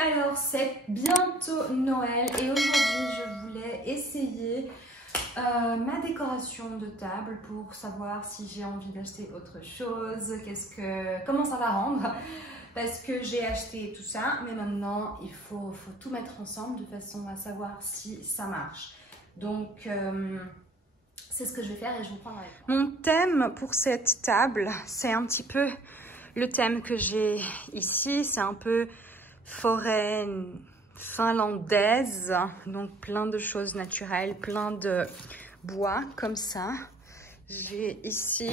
alors c'est bientôt Noël et aujourd'hui je voulais essayer ma décoration de table pour savoir si j'ai envie d'acheter autre chose, comment ça va rendre. Parce que j'ai acheté tout ça, mais maintenant il faut tout mettre ensemble de façon à savoir si ça marche. Donc c'est ce que je vais faire et je vous prends avec moi. Mon thème pour cette table, c'est un petit peu le thème que j'ai ici. C'est un peu forêt finlandaise, donc plein de choses naturelles, plein de bois comme ça. J'ai ici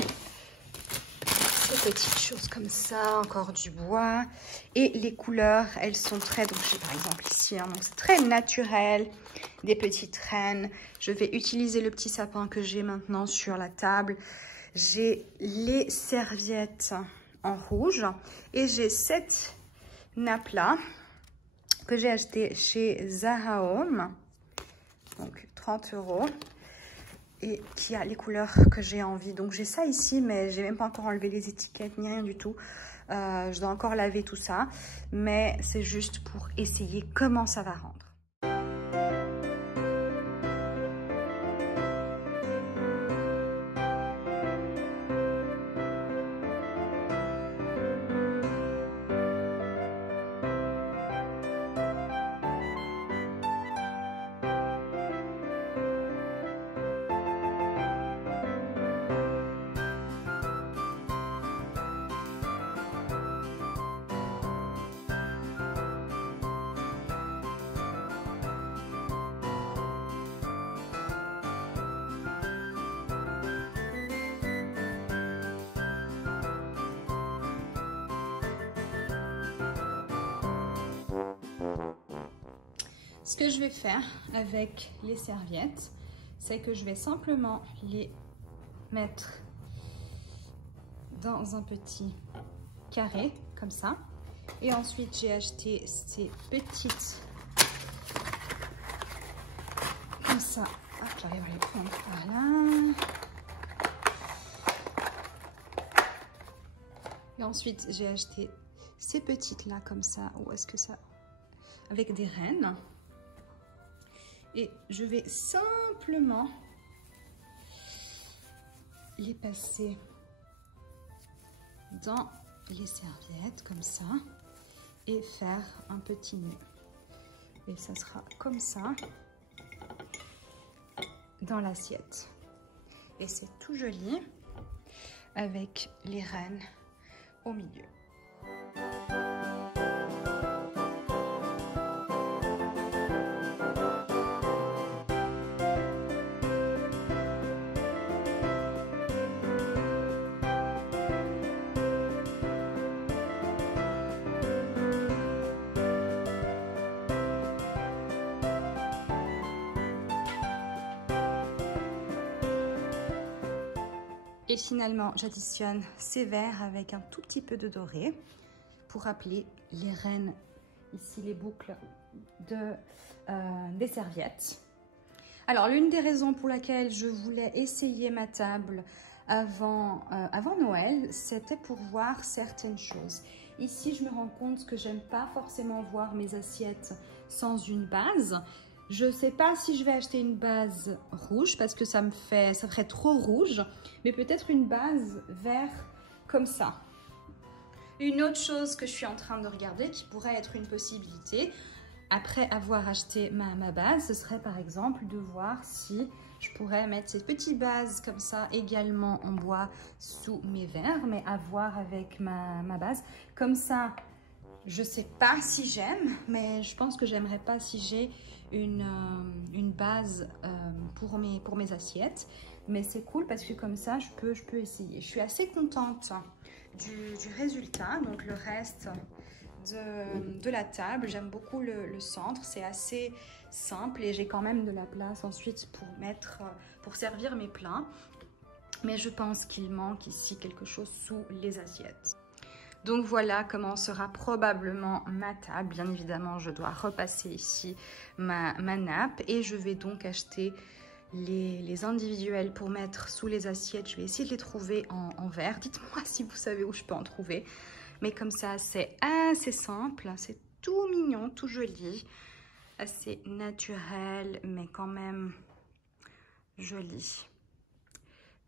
ces petites choses comme ça, encore du bois. Et les couleurs, elles sont très... Donc j'ai par exemple ici, donc c'est très naturel. Des petites reines. Je vais utiliser le petit sapin que j'ai maintenant sur la table. J'ai les serviettes en rouge. Et j'ai cette nappe-là que j'ai acheté chez Zara Home. Donc 30 €. Et qui a les couleurs que j'ai envie. Donc j'ai ça ici, mais j'ai même pas encore enlevé les étiquettes ni rien du tout. Je dois encore laver tout ça, mais c'est juste pour essayer comment ça va rendre. Ce que je vais faire avec les serviettes, c'est que je vais simplement les mettre dans un petit carré, comme ça. Et ensuite, j'ai acheté ces petites, comme ça. Hop, j'arrive à les prendre par là. Et ensuite, j'ai acheté ces petites là, comme ça. Où est-ce que ça... Avec des rennes. Et je vais simplement les passer dans les serviettes comme ça et faire un petit nœud. Et ça sera comme ça dans l'assiette. Et c'est tout joli avec les rennes au milieu. Et finalement, j'additionne ces verts avec un tout petit peu de doré pour rappeler les rennes, ici les boucles des serviettes. Alors, l'une des raisons pour laquelle je voulais essayer ma table avant Noël, c'était pour voir certaines choses. Ici, je me rends compte que j'aime pas forcément voir mes assiettes sans une base. Je ne sais pas si je vais acheter une base rouge parce que ça ferait trop rouge, mais peut-être une base vert comme ça. Une autre chose que je suis en train de regarder qui pourrait être une possibilité, après avoir acheté ma base, ce serait par exemple de voir si je pourrais mettre cette petite base comme ça également en bois sous mes verres, mais à voir avec ma base. Comme ça, je ne sais pas si j'aime, mais je pense que j'aimerais pas si j'ai une base pour mes assiettes. Mais c'est cool parce que comme ça, je peux essayer. Je suis assez contente du résultat. Donc le reste de la table, j'aime beaucoup le centre. C'est assez simple et j'ai quand même de la place ensuite pour servir mes plats. Mais je pense qu'il manque ici quelque chose sous les assiettes. Donc voilà comment sera probablement ma table. Bien évidemment, je dois repasser ici ma nappe et je vais donc acheter les individuels pour mettre sous les assiettes. Je vais essayer de les trouver en verre. Dites-moi si vous savez où je peux en trouver. Mais comme ça, c'est assez simple. C'est tout mignon, tout joli. Assez naturel, mais quand même joli.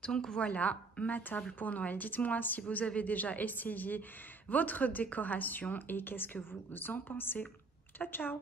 Donc voilà ma table pour Noël. Dites-moi si vous avez déjà essayé votre décoration et qu'est-ce que vous en pensez. Ciao, ciao!